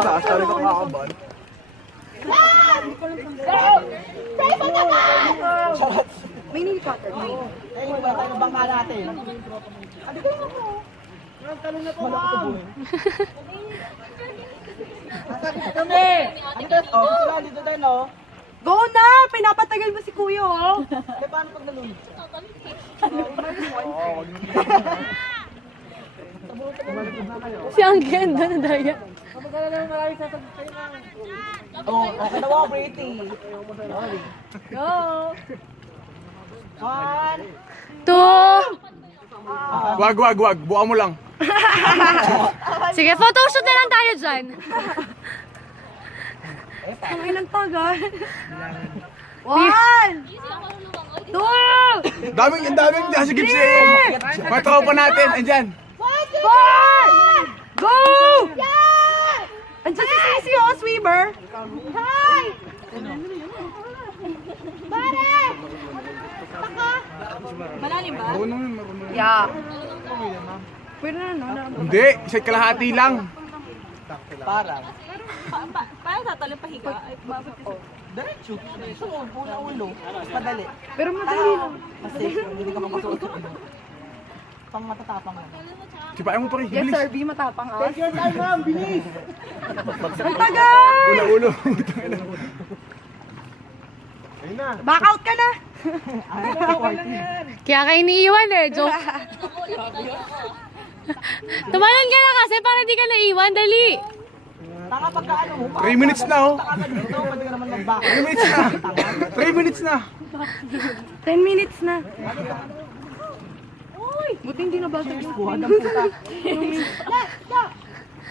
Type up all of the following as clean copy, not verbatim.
Sabi ko kakabal. May nail cutter. Ay, ba tayo bangka natin? Ano ko ako? Talon na po, ma'am. Kami! Ano to? Oh, gusto na dito din, oh. Go na! Pinapatagal mo si kuya, oh. Eh, paano pag nalun? Si ang ganda na daya. Oh, okay na mo, pretty. Go! 1. 2. Wag. Buka mo lang. Sige, photoshoot na lang tayo dyan. Ang ilang tagal. 1! 2! Ang daming nasigip si mga tropa natin. Andyan. 4! Go! Andiyan si Sisi, oh, swimmer. Hi! Pare! Malalim ba? Marunong. Yeah. Pwede na, no? Hindi, isa't kalahati lang. Parang. Paano tatalon pa higa? Diretso. Sumunod, ulo. Mas madali. Pero madali lang. Kasi hindi ka makasuot sa ulo. Pang matatapang lang. Sipain mo pa rin. Yes, Bilis. sir. B, matapang, ah. Take your time, ma'am. Bilis! Ang tagal! Ulo. Back out ka na! Kaya ka iniiwan eh, joke. Tumalon ka na kasi para di ka naiwan, dali. Tanga pagka ano mo. 3 minutes na, oh. Tanga ka dito, pwede ka naman mag-back. 3 minutes na. 3 minutes na. 10 minutes na. Uy! Buti hindi nabasag yung phone. Let's go!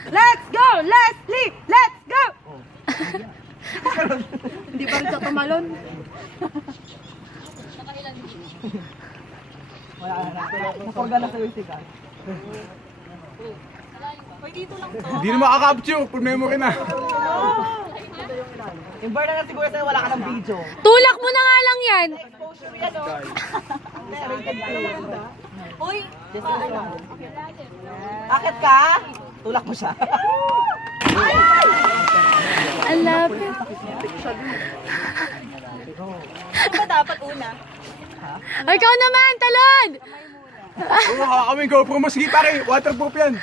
Let's go! Leslie! Let's go! Hindi pa rin sa tumalon. Wala na. Napurga na sa wisi ka. Hindi na makaka-capture. Full memory na. Yung bar na lang siguro sa'yo, wala ka ng video. Tulak mo na nga lang yan. Exposure yan, oh. Rated K. Uy! Akit ka? Tulak mo siya. I love you. Ano ba dapat una? Ikaw naman, talon! Oo, kami GoPro mo. Sige pare, waterproof yan.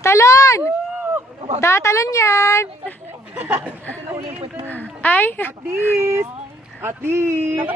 Talon! Tatalon yan! Ay! At least! At least!